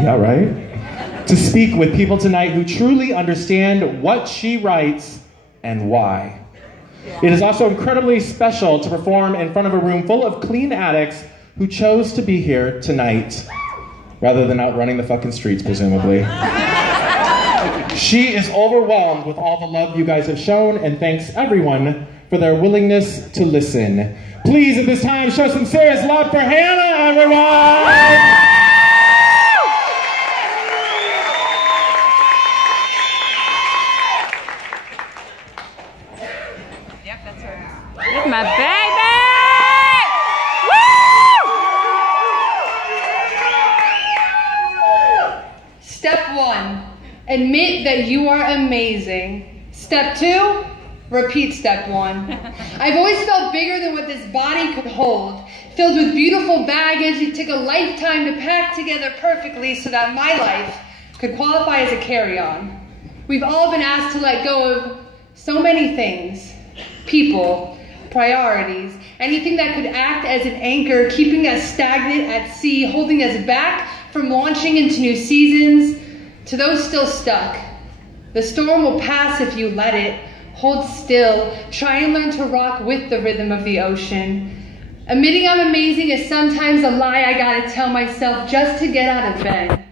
Yeah, right? To speak with people tonight who truly understand what she writes and why. It is also incredibly special to perform in front of a room full of clean addicts who chose to be here tonight, rather than out running the fucking streets, presumably. She is overwhelmed with all the love you guys have shown, and thanks everyone for their willingness to listen. Please, at this time, show some serious love for Hannah, everyone! My baby! Woo! Step 1, admit that you are amazing. Step 2, repeat step 1. I've always felt bigger than what this body could hold, filled with beautiful baggage it took a lifetime to pack together perfectly so that my life could qualify as a carry-on. We've all been asked to let go of so many things, people, priorities, anything that could act as an anchor, keeping us stagnant at sea, holding us back from launching into new seasons. To those still stuck, the storm will pass if you let it. Hold still, try and learn to rock with the rhythm of the ocean. Admitting I'm amazing is sometimes a lie I gotta tell myself just to get out of bed.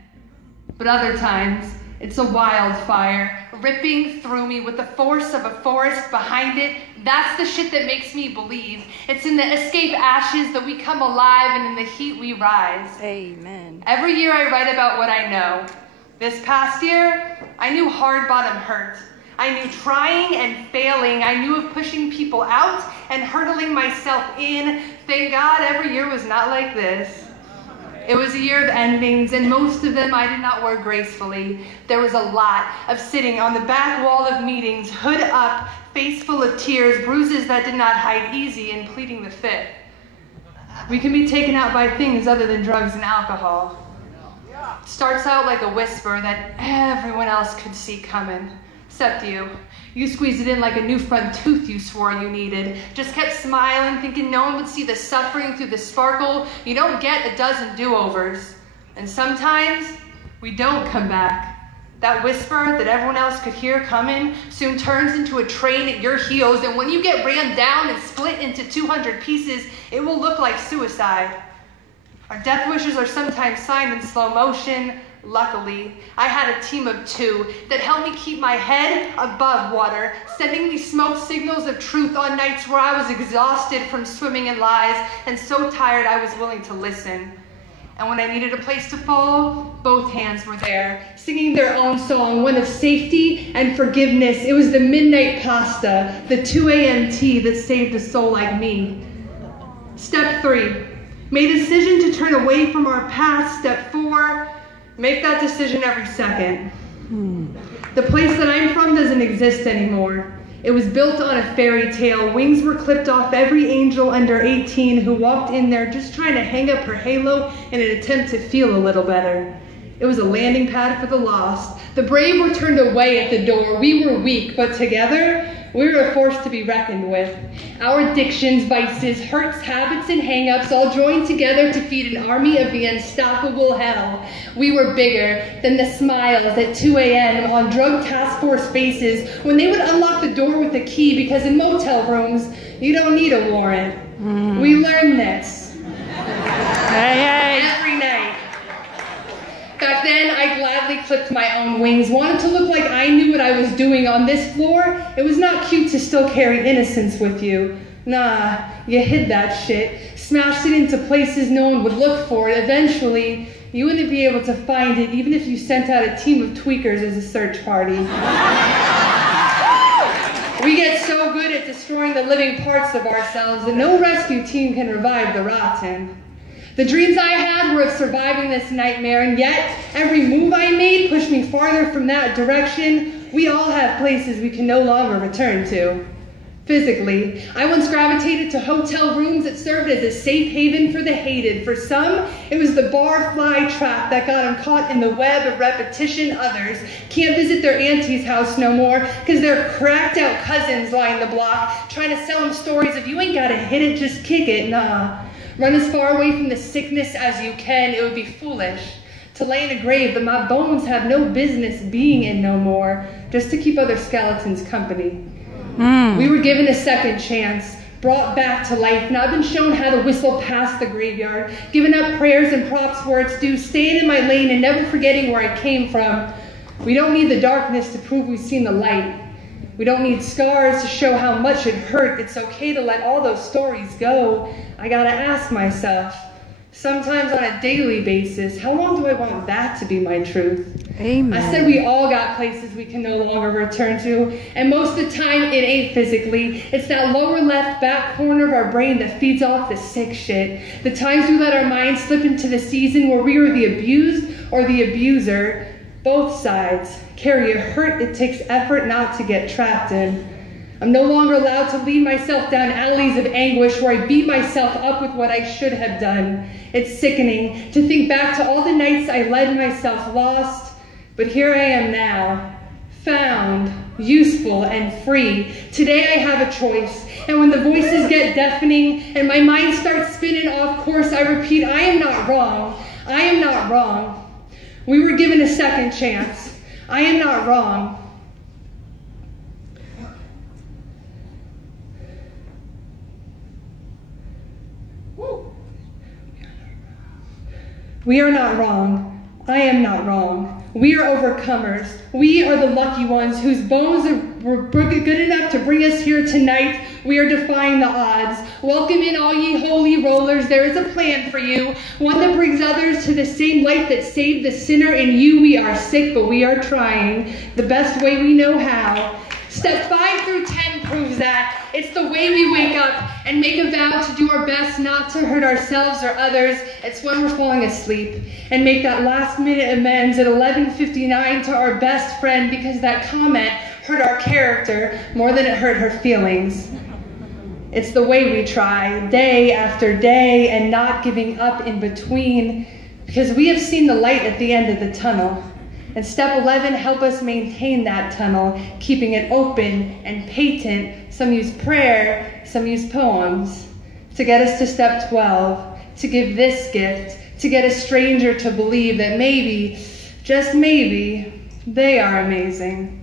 But other times, it's a wildfire, ripping through me with the force of a forest behind it. That's the shit that makes me believe. It's in the escape ashes that we come alive, and in the heat we rise. Amen. Every year I write about what I know. This past year, I knew hard bottom hurt. I knew trying and failing. I knew of pushing people out and hurdling myself in. Thank God every year was not like this. It was a year of endings, and most of them I did not wear gracefully. There was a lot of sitting on the back wall of meetings, hood up, face full of tears, bruises that did not hide easy, and pleading the fifth. We can be taken out by things other than drugs and alcohol. Starts out like a whisper that everyone else could see coming, except you. You squeezed it in like a new front tooth you swore you needed. Just kept smiling, thinking no one would see the suffering through the sparkle. You don't get a dozen do-overs. And sometimes, we don't come back. That whisper that everyone else could hear coming soon turns into a train at your heels, and when you get ran down and split into 200 pieces, it will look like suicide. Our death wishes are sometimes signed in slow motion. Luckily, I had a team of 2 that helped me keep my head above water, sending me smoke signals of truth on nights where I was exhausted from swimming in lies and so tired I was willing to listen. And when I needed a place to fall, both hands were there, singing their own song, one of safety and forgiveness. It was the midnight pasta, the 2 a.m. tea that saved a soul like me. Step 3, made a decision to turn away from our past. Step 4, make that decision every second. The place that I'm from doesn't exist anymore. It was built on a fairy tale. Wings were clipped off every angel under 18 who walked in there just trying to hang up her halo in an attempt to feel a little better. It was a landing pad for the lost. The brave were turned away at the door. We were weak, but together, we were a force to be reckoned with. Our addictions, vices, hurts, habits, and hang-ups all joined together to feed an army of the unstoppable hell. We were bigger than the smiles at 2 a.m. on drug task force bases when they would unlock the door with a key, because in motel rooms, you don't need a warrant. We learned this. Every night. Back then, I gladly clipped my own wings, wanted to look like I knew what I was doing on this floor. It was not cute to still carry innocence with you. Nah, you hid that shit, smashed it into places no one would look for it. Eventually, you wouldn't be able to find it, even if you sent out a team of tweakers as a search party. We get so good at destroying the living parts of ourselves that no rescue team can revive the rotten. The dreams I had were of surviving this nightmare, and yet every move I made pushed me farther from that direction. We all have places we can no longer return to. Physically, I once gravitated to hotel rooms that served as a safe haven for the hated. For some, it was the bar fly trap that got them caught in the web of repetition. Others can't visit their auntie's house no more because their cracked out cousins line the block trying to sell them stories of you ain't gotta hit it, just kick it. Nah. Run as far away from the sickness as you can. It would be foolish to lay in a grave that my bones have no business being in no more, just to keep other skeletons company. We were given a second chance, brought back to life. Now I've been shown how to whistle past the graveyard, giving up prayers and props where it's due, staying in my lane and never forgetting where I came from. We don't need the darkness to prove we've seen the light. We don't need scars to show how much it hurt. It's okay to let all those stories go. I gotta ask myself, sometimes on a daily basis, how long do I want that to be my truth? Amen. I said we all got places we can no longer return to, and most of the time it ain't physically. It's that lower left back corner of our brain that feeds off the sick shit. The times we let our minds slip into the season where we are the abused or the abuser. Both sides carry a hurt it takes effort not to get trapped in. I'm no longer allowed to lead myself down alleys of anguish where I beat myself up with what I should have done. It's sickening to think back to all the nights I led myself lost, but here I am now, found, useful, and free. Today I have a choice, and when the voices get deafening and my mind starts spinning off course, I repeat, I am not wrong. I am not wrong. We were given a second chance. I am not wrong. We are not wrong. I am not wrong. We are overcomers. We are the lucky ones whose bones were good enough to bring us here tonight. We are defying the odds. Welcome in all ye holy rollers. There is a plan for you, one that brings others to the same light that saved the sinner in you. We are sick, but we are trying the best way we know how. Step 5 through 10 proves that. It's the way we wake up and make a vow to do our best not to hurt ourselves or others. It's when we're falling asleep and make that last minute amends at 11:59 to our best friend because that comment hurt our character more than it hurt her feelings. It's the way we try day after day and not giving up in between because we have seen the light at the end of the tunnel. And step 11, help us maintain that tunnel, keeping it open and patent. Some use prayer, some use poems. To get us to step 12, to give this gift, to get a stranger to believe that maybe, just maybe, they are amazing.